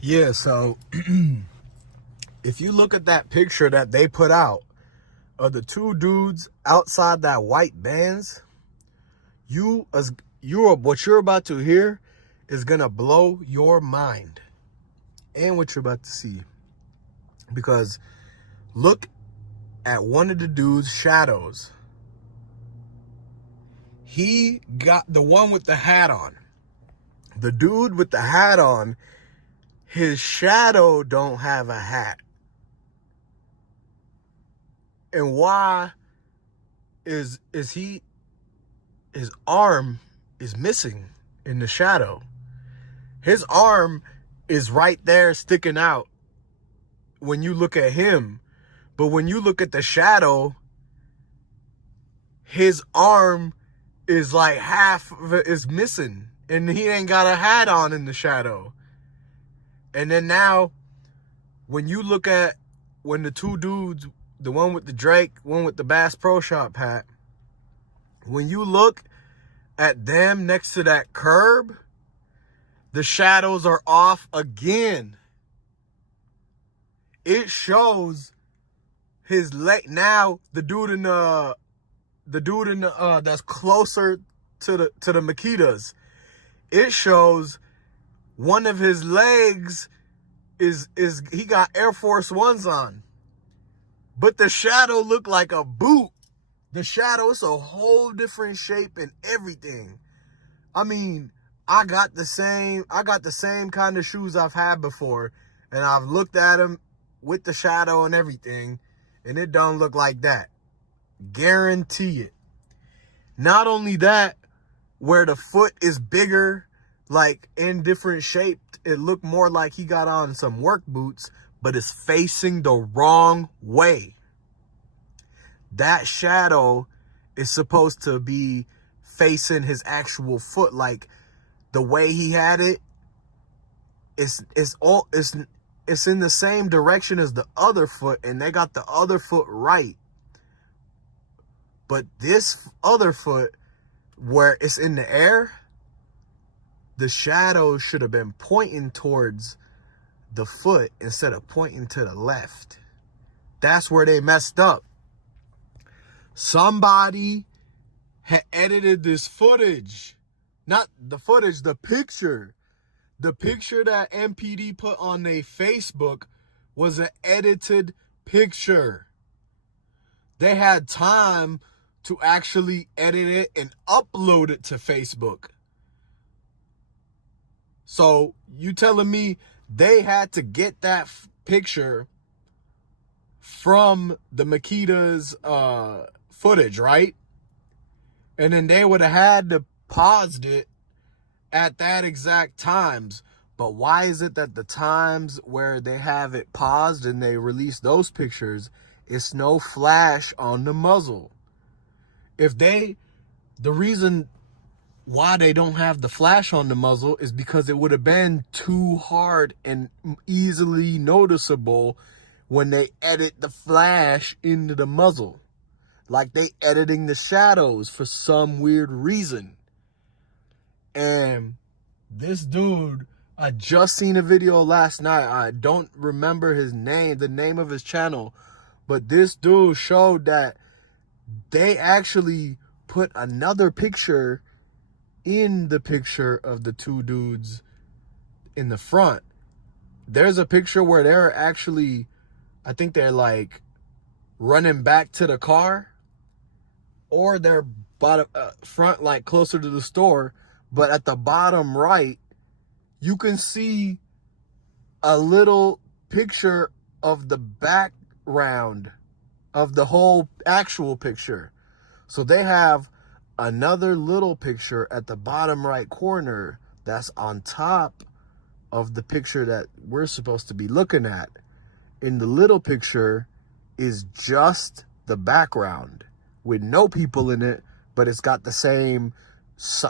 Yeah, so if you look at that picture that they put out of the two dudes outside that white Benz, what you're about to hear is gonna blow your mind, and what you're about to see. Because look at one of the dude's shadows. He got the one with the hat on. The dude with the hat on, his shadow don't have a hat. And why is he, his arm is missing in the shadow. His arm is right there sticking out when you look at him. But when you look at the shadow, his arm is like half of it is missing. And he ain't got a hat on in the shadow. And then now, when you look at when the two dudes, the one with the Drake, one with the Bass Pro Shop hat, when you look at them next to that curb, the shadows are off again. It shows his leg. Now the dude in the that's closer to the Makitas, it shows one of his legs is he got Air Force Ones on, but the shadow looked like a boot. The shadow is a whole different shape and everything. I mean, I got the same kind of shoes I've had before, and I've looked at them with the shadow and everything, and it don't look like that. Guarantee it. Not only that, where the foot is bigger, like in different shape, it looked more like he got on some work boots, but it's facing the wrong way. That shadow is supposed to be facing his actual foot, like the way he had it. It's in the same direction as the other foot, and they got the other foot right. But this other foot, where it's in the air, the shadow should have been pointing towards the foot instead of pointing to the left. That's where they messed up. Somebody had edited this footage. Not the footage, the picture. The picture that MPD put on their Facebook was an edited picture. They had time to actually edit it and upload it to Facebook. So you telling me they had to get that picture from the Makita's footage, right? And then they would have had to paused it at that exact times. But why is it that the times where they have it paused and they release those pictures, it's no flash on the muzzle? The reason why they don't have the flash on the muzzle is because it would have been too hard and easily noticeable when they edit the flash into the muzzle. Like they editing the shadows for some weird reason. And this dude, I just seen a video last night. I don't remember his name, the name of his channel. But this dude showed that they actually put another picture in the picture of the two dudes in the front. There's a picture where they're actually, I think they're like running back to the car, or they're bottom front, like closer to the store. But at the bottom right, you can see a little picture of the background of the whole actual picture. So they have another little picture at the bottom right corner that's on top of the picture that we're supposed to be looking at. In the little picture is just the background with no people in it, but it's got the same,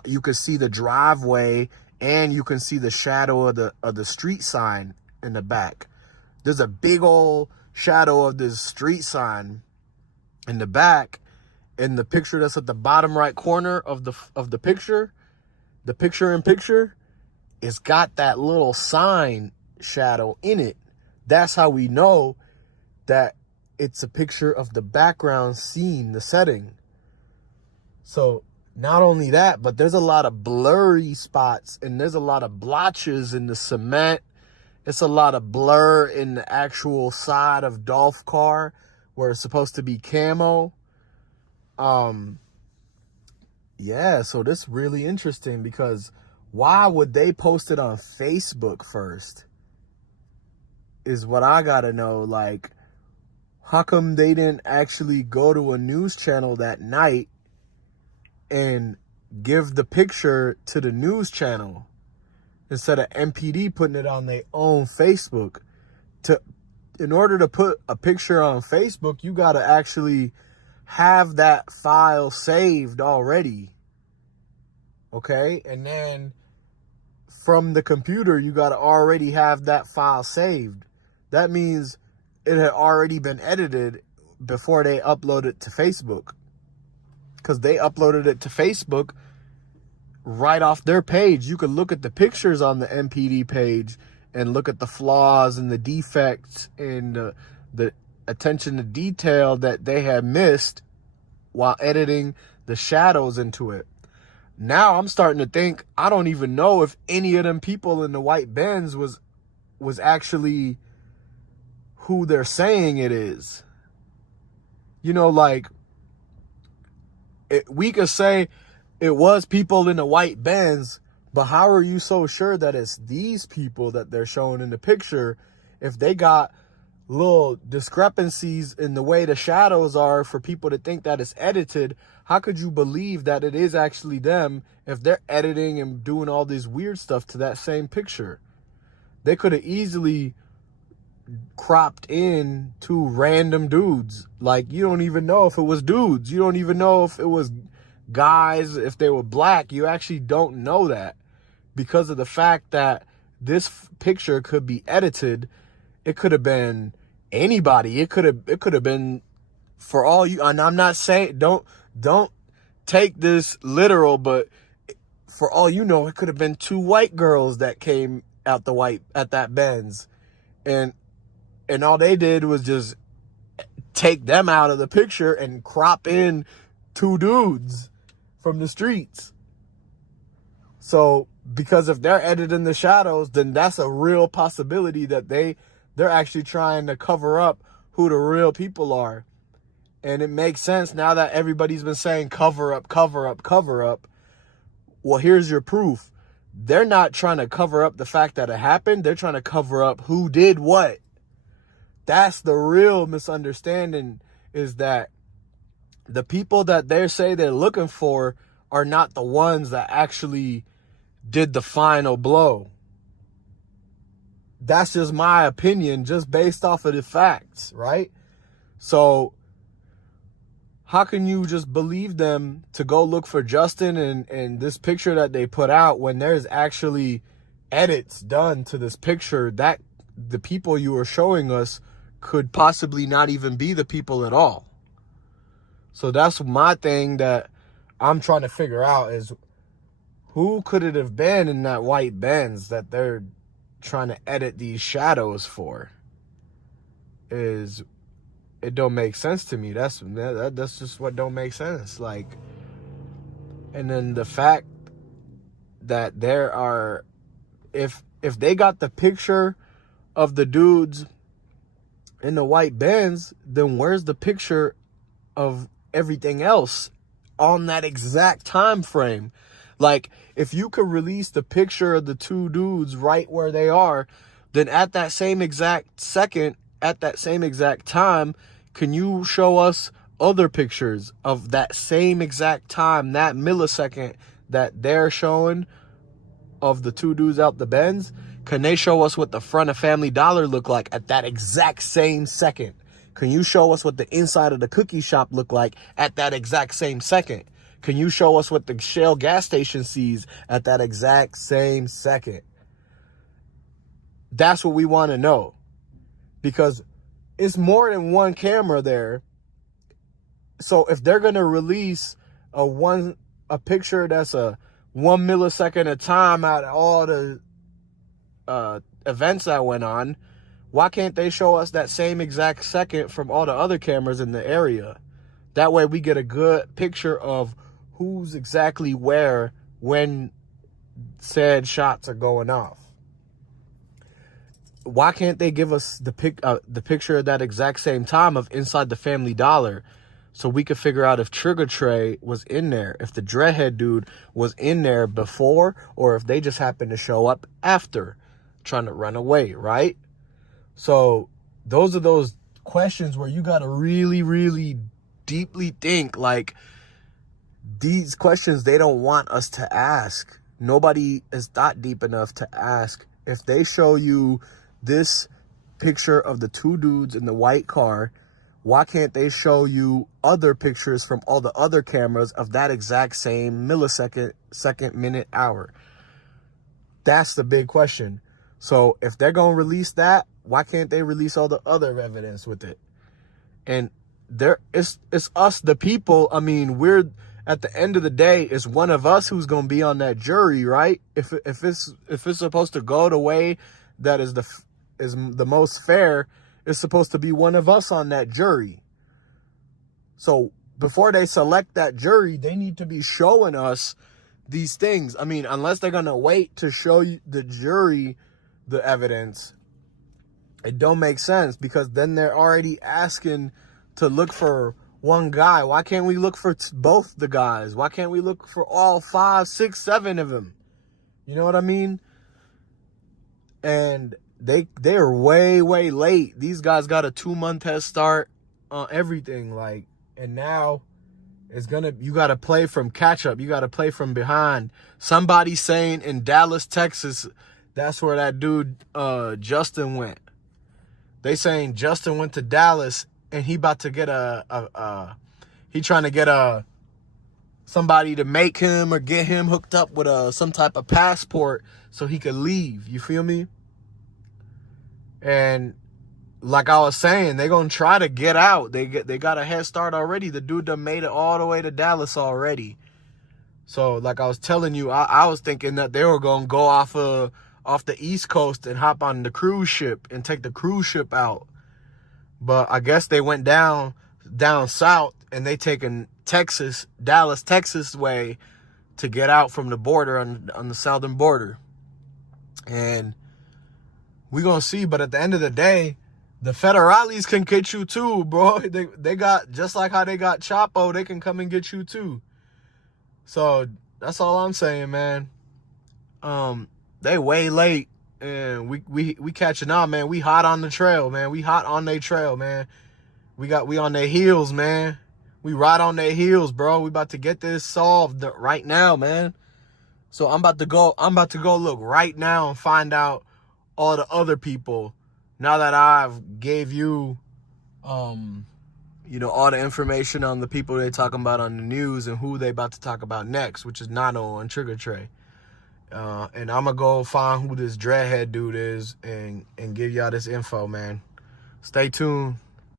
you can see the driveway and you can see the shadow of the street sign in the back. There's a big old shadow of this street sign in the back. In the picture that's at the bottom right corner of the picture, the picture in picture, it's got that little sign shadow in it. That's how we know that it's a picture of the background scene, the setting. So not only that, but there's a lot of blurry spots and there's a lot of blotches in the cement. It's a lot of blur in the actual side of Dolph car where it's supposed to be camo. Yeah, so this is really interesting because why would they post it on Facebook first? Is what I gotta know. Like, how come they didn't actually go to a news channel that night and give the picture to the news channel instead of MPD putting it on their own Facebook? In order to put a picture on Facebook, you gotta actually have that file saved already. Okay? And then from the computer, you gotta already have that file saved. That means it had already been edited before they upload it to Facebook. Because they uploaded it to Facebook right off their page. You could look at the pictures on the MPD page and look at the flaws and the defects and the attention to detail that they had missed while editing the shadows into it. Now I'm starting to think, I don't even know if any of them people in the white Benz was actually who they're saying it is. You know, like, we could say it was people in the white Benz, but how are you so sure that it's these people that they're showing in the picture if they got little discrepancies in the way the shadows are for people to think that it's edited? How could you believe that it is actually them if they're editing and doing all this weird stuff to that same picture? They could have easily cropped in two random dudes. Like, you don't even know if it was dudes. You don't even know if it was guys, if they were black. You actually don't know that because of the fact that this picture could be edited. It could have been anybody. It could have been, for all you, and I'm not saying, don't take this literal, but for all you know, it could have been two white girls that came out at that Benz, and all they did was just take them out of the picture and crop in two dudes from the streets. So, because if they're editing the shadows, then that's a real possibility that they're actually trying to cover up who the real people are. And it makes sense now that everybody's been saying cover up, cover up, cover up. Well, here's your proof. They're not trying to cover up the fact that it happened. They're trying to cover up who did what. That's the real misunderstanding, is that the people that they say they're looking for are not the ones that actually did the final blow. That's just my opinion, just based off of the facts, right? So how can you just believe them to go look for Justin and this picture that they put out when there's actually edits done to this picture that the people you were showing us could possibly not even be the people at all? So that's my thing that I'm trying to figure out, is who could it have been in that white Benz that they're trying to edit these shadows for? It don't make sense to me. That's just what don't make sense. Like, and then the fact that there are, if they got the picture of the dudes in the white Benz, then where's the picture of everything else on that exact time frame? Like, if you could release the picture of the two dudes right where they are, then at that same exact second, at that same exact time, can you show us other pictures of that same exact time, that millisecond that they're showing of the two dudes out the Benz? Can they show us what the front of Family Dollar looked like at that exact same second? Can you show us what the inside of the cookie shop looked like at that exact same second? Can you show us what the Shell gas station sees at that exact same second? That's what we want to know, because it's more than one camera there. So if they're going to release a picture that's a 1 millisecond of time out of all the events that went on, why can't they show us that same exact second from all the other cameras in the area? That way we get a good picture of who's exactly where when said shots are going off. Why can't they give us the picture of that exact same time of inside the Family Dollar, so we could figure out if Trigger Trey was in there, if the dreadhead dude was in there before, or if they just happened to show up after, trying to run away, right? So those are those questions where you got to really, really deeply think. Like, these questions they don't want us to ask. Nobody is thought deep enough to ask. If they show you this picture of the two dudes in the white car, why can't they show you other pictures from all the other cameras of that exact same millisecond, second, minute, hour? That's the big question. So if they're going to release that, why can't they release all the other evidence with it? And it's us, the people. I mean, we're, at the end of the day, it's one of us who's going to be on that jury, right? If it's supposed to go the way that is the most fair, it's supposed to be one of us on that jury. So before they select that jury, they need to be showing us these things. I mean, unless they're going to wait to show you the jury the evidence, it don't make sense, because then they're already asking to look for one guy. Why can't we look for both the guys? Why can't we look for all 5, 6, 7 of them? You know what I mean? And they are way, way late. These guys got a 2-month head start on everything. Like, and now it's you got to play from catch up. You got to play from behind. Somebody saying in Dallas, Texas, that's where that dude, Justin went. They saying Justin went to Dallas and he about to get he trying to get somebody to make him or get him hooked up with some type of passport so he could leave. You feel me? And like I was saying, they're going to try to get out. They got a head start already. The dude done made it all the way to Dallas already. So like I was telling you, I was thinking that they were going to go off the East Coast and hop on the cruise ship and take the cruise ship out. But I guess they went down south and they taking Dallas, Texas way to get out from the border on the southern border. And we're going to see. But at the end of the day, the federales can get you too, bro. They got, just like how they got Chapo, they can come and get you too. So that's all I'm saying, man. They way late, and we catching on, man. We hot on the trail, man. We hot on their trail, man. We on their heels, man. We right on their heels, bro. We about to get this solved right now, man. So I'm about to go look right now and find out all the other people. Now that I've gave you, all the information on the people they talking about on the news and who they about to talk about next, which is Nano and Trigger Trey. And I'm going to go find who this dreadhead dude is and give y'all this info, man. Stay tuned.